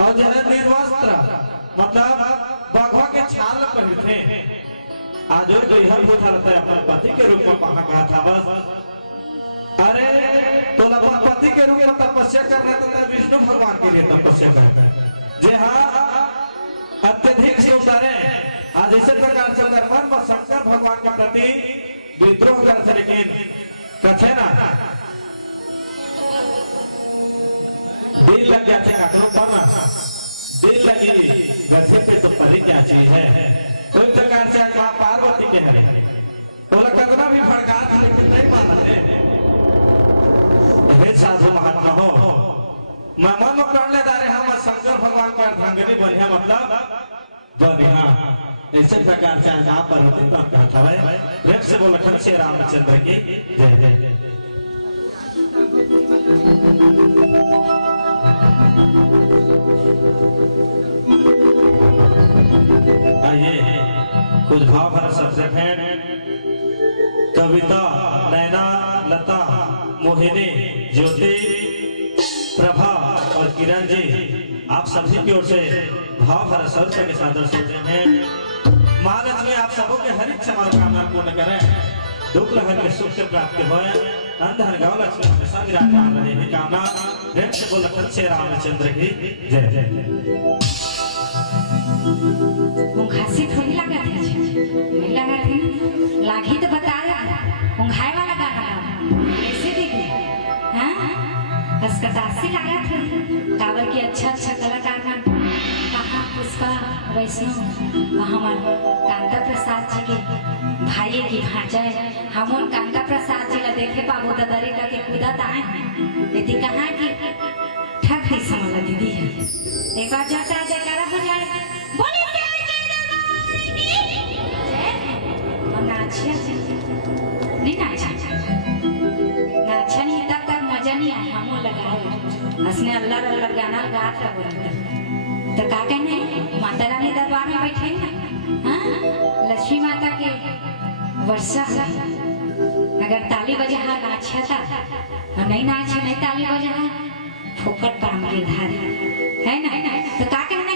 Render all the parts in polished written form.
और जो है निर्वस्त्र मतलब बाघों के छाल पहनते आज जो हर पूछा रहता है अपने पति के रूप में कहा था बस अरे तो पति के रूप में तपस्या कर रहे थे विष्णु भगवान के लिए तपस्या करते हैं जे हाँ अत्यधिक सुंदर है आज इसी प्रकार से मन व शंकर भगवान के प्रति विद्रोह करते लेकिन कथे ना दिल लग जाते काकरों पर दिल लगी वैसे पे तो परी क्या चीज है कोई प्रकार से मां पार्वती के हरे बोला कदमा भी भड़का था लेकिन नहीं माना है हे साधु महात्मा हो मामा में प्राण ले दारे हम शंकर भगवान का अर्धांगिनी बनिया मतलब बनिया ऐसे प्रकार से आप पार्वती तो कहता है प्रेम से बोला खन से रामचंद्र की जय जय आइए कुछ भाव भरा सबसे भेंट कविता नैना लता मोहिनी ज्योति प्रभा और किरण जी आप सभी की ओर से भाव भरा सबसे के सादर सोचते हैं महालक्ष्मी आप सबों के हर इच्छा मनोकामना पूर्ण करें दुख लहर के सुख से प्राप्त हो अंधर गाँव लक्ष्मी के साथ विराजमान रहे हैं कामना प्रेम से बोल लखन से रामचंद्र की जय जय घासी थोड़ी लगा थी नहीं लगा थी लागी तो बता रहा घाय वाला गाना कैसे देखी हाँ अस्कतासी लगा थी कावर की अच्छा कलाकार कहाँ पुष्पा वैष्णव हमारे कांता प्रसाद जी के भाई की भांजा है हम उन कांता प्रसाद जी ला देखे पाबो ददरी का के खुदा ताए यदि कहाँ की ठग ही समझ दीदी है एक बार जाता जयकारा हो जाए बोले नहीं नाचा नहीं तब तक मजा नहीं आया हम लगाए हंसने अल्लाह गाना गा था बोलते तो का कहने माता रानी दरबार में बैठे ना हाँ लक्ष्मी माता के वर्षा अगर ताली बजा नाचा था नहीं नाचे नहीं ताली बजा फोकट पाम के धारी है ना तो का कहने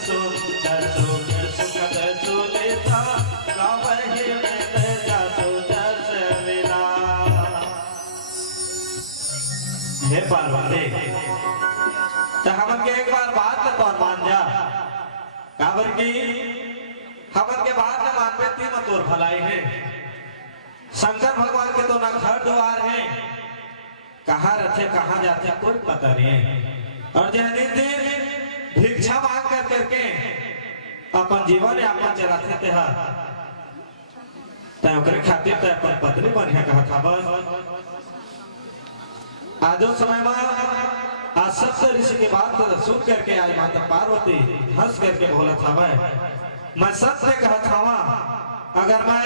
सुंदर सुंदर सुखद सुलेता गावहि में जासु जस लीला। हे पार्वती तो हमन के एक बार बात तो मान जा काबर की हमन के बात न मान पे तीन तोर भलाई है। शंकर भगवान के तो ना घर द्वार है, कहाँ रहते कहाँ जाते कोई पता नहीं है। और जैसे दिन भिक्षा मांग कर करके अपन जीवन यापन चलाते थे तय खातिर तय अपन पत्नी बढ़िया कहा था। बस आजो समय में आज सप्त ऋषि की बात सुन करके आई माता पार्वती हंस करके बोला था मैं सत्य कहा था अगर मैं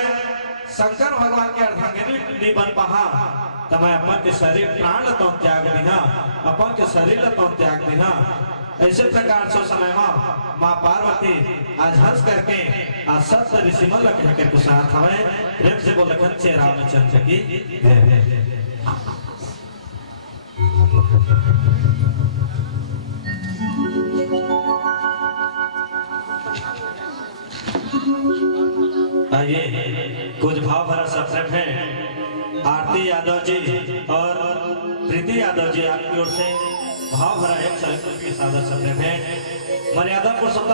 शंकर भगवान के अर्धांगिनी नहीं बन पा तो मैं अपन के शरीर प्राण तो त्याग दिना, अपन के शरीर तो त्याग दिना। ऐसे प्रकार से समय में माँ पार्वती आज हंस करके आज सप्त ऋषि मन लग के कुछ हमें प्रेम से बोल खन रामचंद्र की आइए कुछ भाव भरा सत्संग है। आरती यादव जी और प्रीति यादव जी आपकी ओर से भाव भरा एक साथ सादर सत्संग है। मर्यादा पुरुषोत्तम